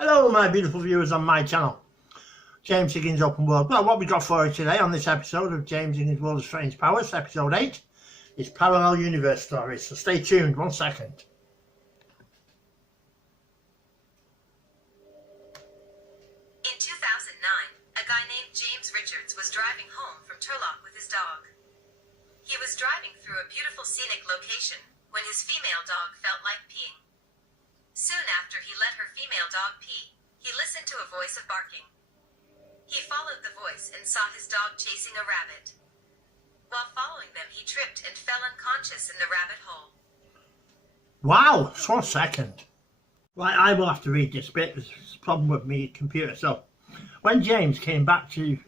Hello my beautiful viewers on my channel, James Higgins Open World. Well, what we got for you today on this episode of James Higgins World of Strange Powers, episode 8, is Parallel Universe Stories, so stay tuned, 1 second. In 2009, a guy named James Richards was driving home from Turlock with his dog. He was driving through a beautiful scenic location when his female dog felt like peeing. Soon after he let her female dog pee, he listened to a voice of barking. He followed the voice and saw his dog chasing a rabbit. While following them, he tripped and fell unconscious in the rabbit hole. Wow, just 1 second. Right, I will have to read this bit. There's a problem with my computer. So, when James came back to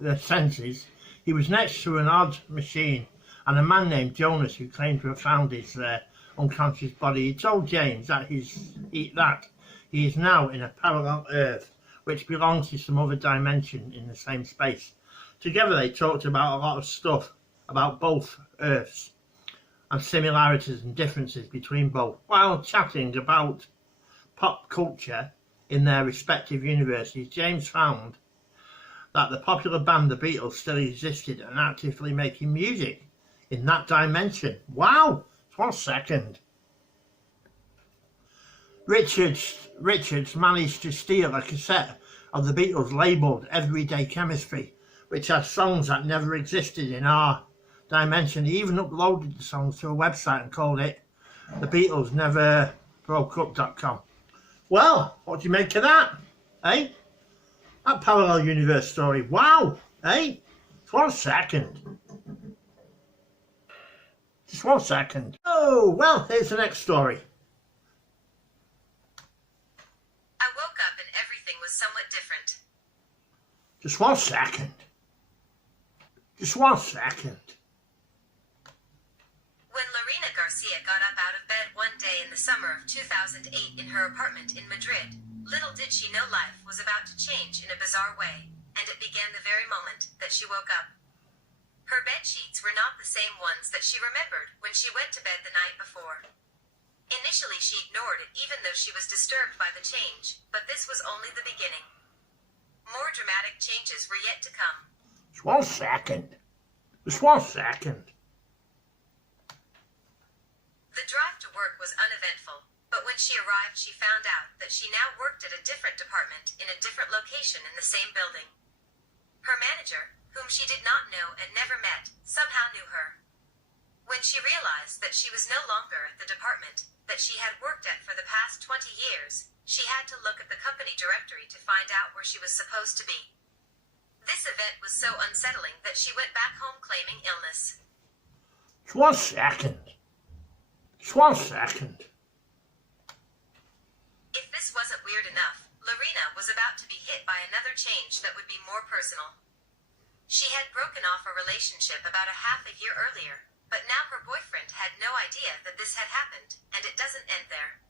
the senses, he was next to an odd machine and a man named Jonas who claimed to have found his unconscious body. He told James that he is now in a parallel Earth which belongs to some other dimension in the same space. Together they talked about a lot of stuff about both Earths and similarities and differences between both, while chatting about pop culture in their respective universes. James found that the popular band The Beatles still existed and actively making music in that dimension. Wow! 1 second. Richards managed to steal a cassette of the Beatles labelled Everyday Chemistry, which has songs that never existed in our dimension. He even uploaded the songs to a website and called it TheBeatlesNeverBrokeUp.com. Well, what do you make of that? Eh? That parallel universe story. Wow! Eh? 1 second. Just 1 second. Oh, well, here's the next story. I woke up and everything was somewhat different. Just 1 second. Just 1 second. When Lorena Garcia got up out of bed one day in the summer of 2008 in her apartment in Madrid, little did she know life was about to change in a bizarre way, and it began the very moment that she woke up. Her bed sheets were not the same ones that she remembered when she went to bed the night before. Initially she ignored it even though she was disturbed by the change, but this was only the beginning. More dramatic changes were yet to come. Just 1 second. Just 1 second. The drive to work was uneventful, but when she arrived she found out that she now worked at a different department in a different location in the same building. Her manager, whom she did not know and never met, somehow knew her. When she realized that she was no longer at the department that she had worked at for the past 20 years, she had to look at the company directory to find out where she was supposed to be. This event was so unsettling that she went back home claiming illness. Just 1 second. Just 1 second. If this wasn't weird enough, Lorena was about to be hit by another change that would be more personal. She had broken off a relationship about a half a year earlier, but now her boyfriend had no idea that this had happened, and it doesn't end there.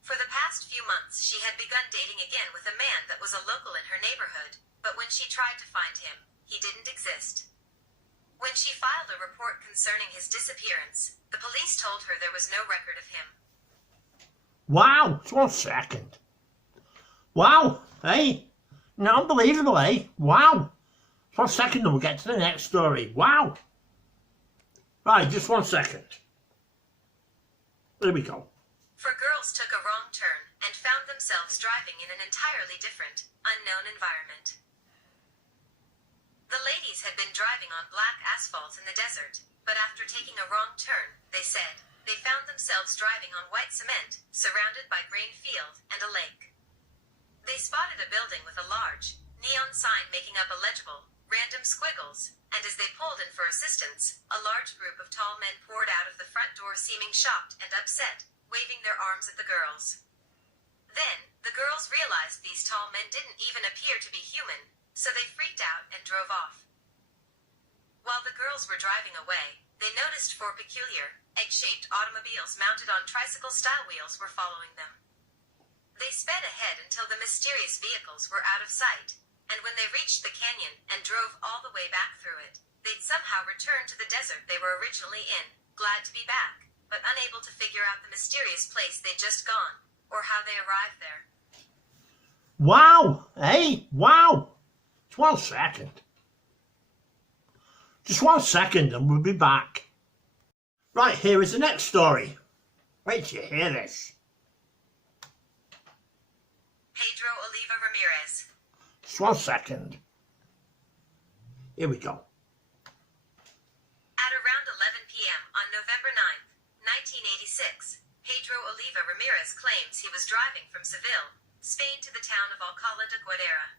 For the past few months she had begun dating again with a man that was a local in her neighborhood, but when she tried to find him, he didn't exist. When she filed a report concerning his disappearance, the police told her there was no record of him. Wow, just 1 second. Wow, eh? Unbelievable, eh? Wow. 1 second and we'll get to the next story. Wow. Right, just 1 second. There we go. Four girls took a wrong turn and found themselves driving in an entirely different, unknown environment. The ladies had been driving on black asphalt in the desert, but after taking a wrong turn, they said, they found themselves driving on white cement, surrounded by green field and a lake. They spotted a building with a large, neon sign making up illegible, random squiggles, and as they pulled in for assistance, a large group of tall men poured out of the front door seeming shocked and upset, waving their arms at the girls. Then, the girls realized these tall men didn't even appear to be human, so they freaked out and drove off. While the girls were driving away, they noticed four peculiar, egg-shaped automobiles mounted on tricycle-style wheels were following them. They sped ahead until the mysterious vehicles were out of sight, and when they reached the canyon and drove all the way back through it, they'd somehow returned to the desert they were originally in, glad to be back, but unable to figure out the mysterious place they'd just gone. or how they arrived there. Wow! Hey, wow! Just 1 second. Just 1 second and we'll be back. Right, here is the next story. Wait till you hear this. Pedro Oliva Ramirez. Just 1 second. Here we go. At around 11 p.m. on November 9th, 1986, Pedro Oliva Ramirez claims he was driving from Seville, Spain to the town of Alcalá de Guadaira.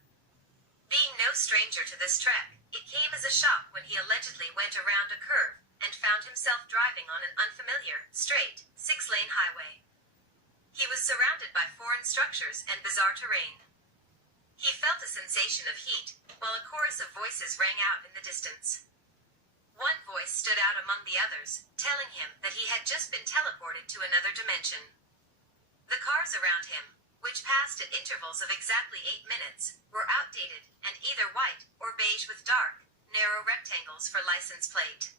Being no stranger to this trek, it came as a shock when he allegedly went around a curve and found himself driving on an unfamiliar, straight, 6-lane highway. He was surrounded by foreign structures and bizarre terrain. He felt a sensation of heat, while a chorus of voices rang out in the distance. One voice stood out among the others, telling him that he had just been teleported to another dimension. The cars around him, which passed at intervals of exactly 8 minutes, were outdated and either white or beige with dark, narrow rectangles for license plate.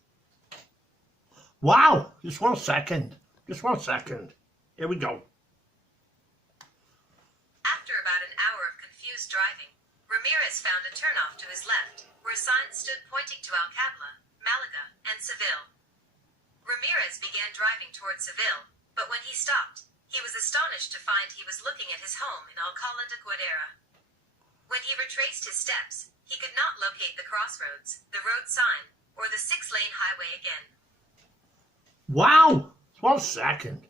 Wow! Just 1 second. Just 1 second. Here we go. After about an hour of confused driving, Ramirez found a turnoff to his left, where signs stood pointing to Alcabla, Malaga, and Seville. Ramirez began driving toward Seville, but when he stopped, he was astonished to find he was looking at his home in Alcalá de Guadaira. When he retraced his steps, he could not locate the crossroads, the road sign, or the 6-lane highway again. Wow! 1 second.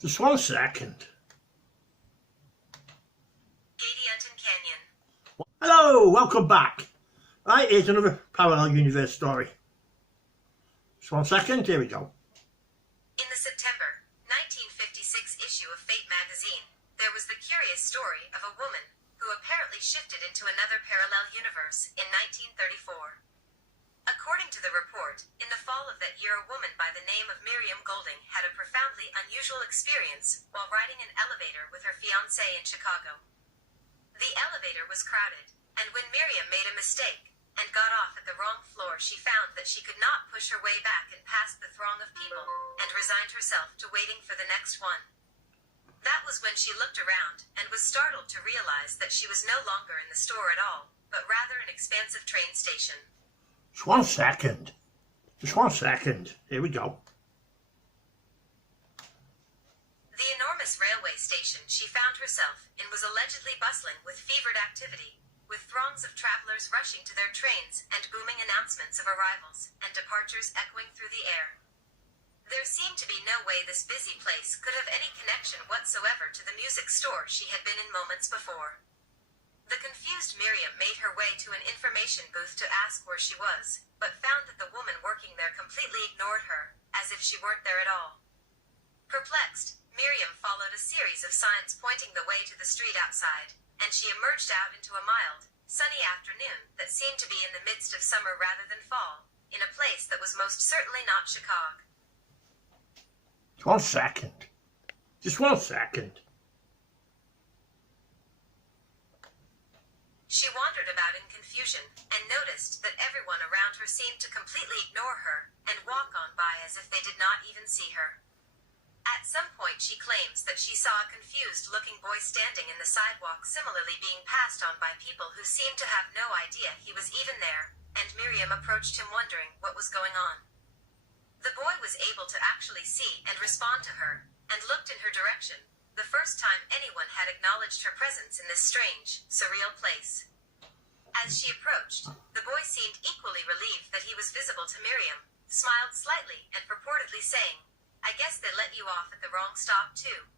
Just 1 second. Gadianton Canyon. Hello, welcome back. Right, here's another parallel universe story. Just 1 second, here we go. In the September 1956 issue of Fate magazine, there was the curious story of a woman who apparently shifted into another parallel universe in 1934. According to the report, in the fall of that year a woman by the name of Miriam Golding had a profoundly unusual experience while riding an elevator with her fiancé in Chicago. The elevator was crowded, and when Miriam made a mistake and got off at the wrong floor, she found that she could not push her way back and past the throng of people, and resigned herself to waiting for the next one. That was when she looked around and was startled to realize that she was no longer in the store at all, but rather an expansive train station. Just 1 second. Just 1 second. Here we go. The enormous railway station she found herself in was allegedly bustling with fevered activity, with throngs of travelers rushing to their trains and booming announcements of arrivals and departures echoing through the air. There seemed to be no way this busy place could have any connection whatsoever to the music store she had been in moments before. The confused Miriam made her way to an information booth to ask where she was, but found that the woman working there completely ignored her, as if she weren't there at all. Perplexed, Miriam followed a series of signs pointing the way to the street outside, and she emerged out into a mild, sunny afternoon that seemed to be in the midst of summer rather than fall, in a place that was most certainly not Chicago. 1 second. Just 1 second. She wandered about in confusion, and noticed that everyone around her seemed to completely ignore her, and walk on by as if they did not even see her. At some point she claims that she saw a confused-looking boy standing in the sidewalk similarly being passed on by people who seemed to have no idea he was even there, and Miriam approached him wondering what was going on. The boy was able to actually see and respond to her, and looked in her direction, the first time anyone had acknowledged her presence in this strange, surreal place. As she approached, the boy seemed equally relieved that he was visible to Miriam, smiled slightly and purportedly saying, "I guess they let you off at the wrong stop too."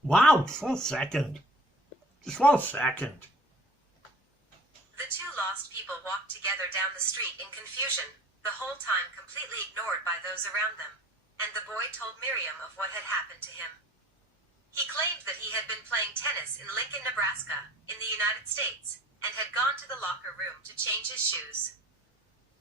Wow, just 1 second. Just 1 second. The two lost people walked together down the street in confusion, the whole time completely ignored by those around them, and the boy told Miriam of what had happened to him. He claimed that he had been playing tennis in Lincoln, Nebraska, in the United States, and had gone to the locker room to change his shoes.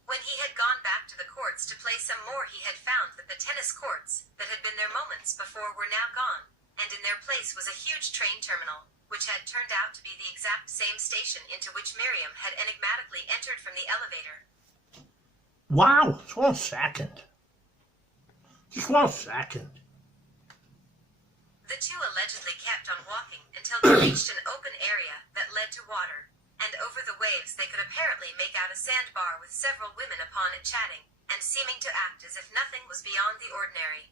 When he had gone back to the courts to play some more, he had found that the tennis courts that had been there moments before were now gone, and in their place was a huge train terminal, which had turned out to be the exact same station into which Miriam had enigmatically entered from the elevator. Wow, just 1 second. Just 1 second. The two allegedly kept on walking until they reached an open area that led to water, and over the waves they could apparently make out a sandbar with several women upon it chatting, and seeming to act as if nothing was beyond the ordinary.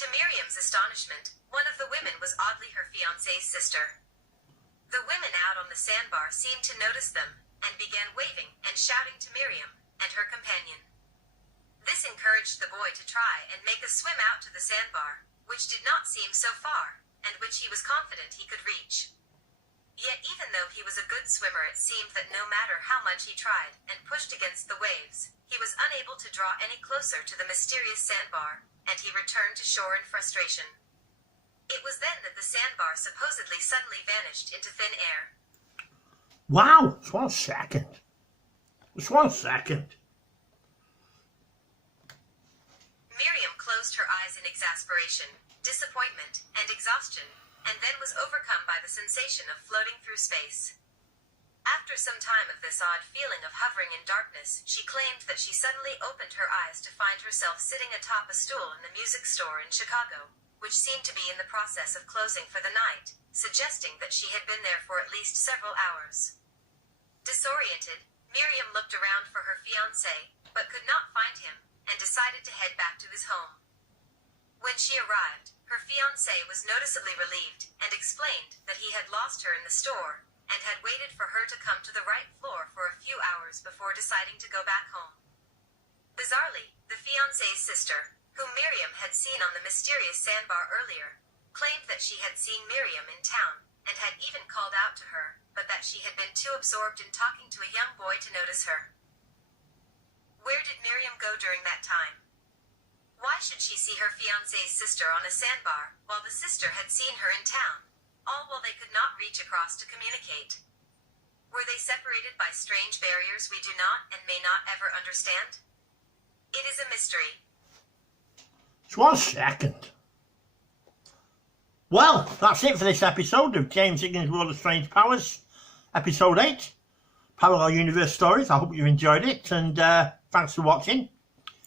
To Miriam's astonishment, one of the women was oddly her fiancé's sister. The women out on the sandbar seemed to notice them, and began waving and shouting to Miriam and her companion. This encouraged the boy to try and make a swim out to the sandbar, which did not seem so far, and which he was confident he could reach. Yet even though he was a good swimmer, it seemed that no matter how much he tried and pushed against the waves, he was unable to draw any closer to the mysterious sandbar, and he returned to shore in frustration. It was then that the sandbar supposedly suddenly vanished into thin air. Wow, just 1 second. Just 1 second. Miriam closed her eyes in exasperation, disappointment, and exhaustion, and then was overcome by the sensation of floating through space. After some time of this odd feeling of hovering in darkness, she claimed that she suddenly opened her eyes to find herself sitting atop a stool in the music store in Chicago, which seemed to be in the process of closing for the night, suggesting that she had been there for at least several hours. Disoriented, Miriam looked around for her fiancé, but could not find him, and decided to head back to his home. When she arrived, her fiancé was noticeably relieved, and explained that he had lost her in the store, and had waited for her to come to the right floor for a few hours before deciding to go back home. Bizarrely, the fiancé's sister, whom Miriam had seen on the mysterious sandbar earlier, claimed that she had seen Miriam in town, and had even called out to her, but that she had been too absorbed in talking to a young boy to notice her. Where did Miriam go during that time? Why should she see her fiancé's sister on a sandbar, while the sister had seen her in town, all while they could not reach across to communicate? Were they separated by strange barriers we do not and may not ever understand? It is a mystery. Just 1 second. Well, that's it for this episode of James Higgins' World of Strange Powers, Episode 8, Parallel Universe Stories. I hope you enjoyed it, and thanks for watching.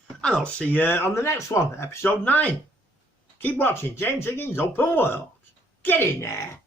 And I'll see you on the next one, Episode 9. Keep watching James Higgins' Open World. Get in there.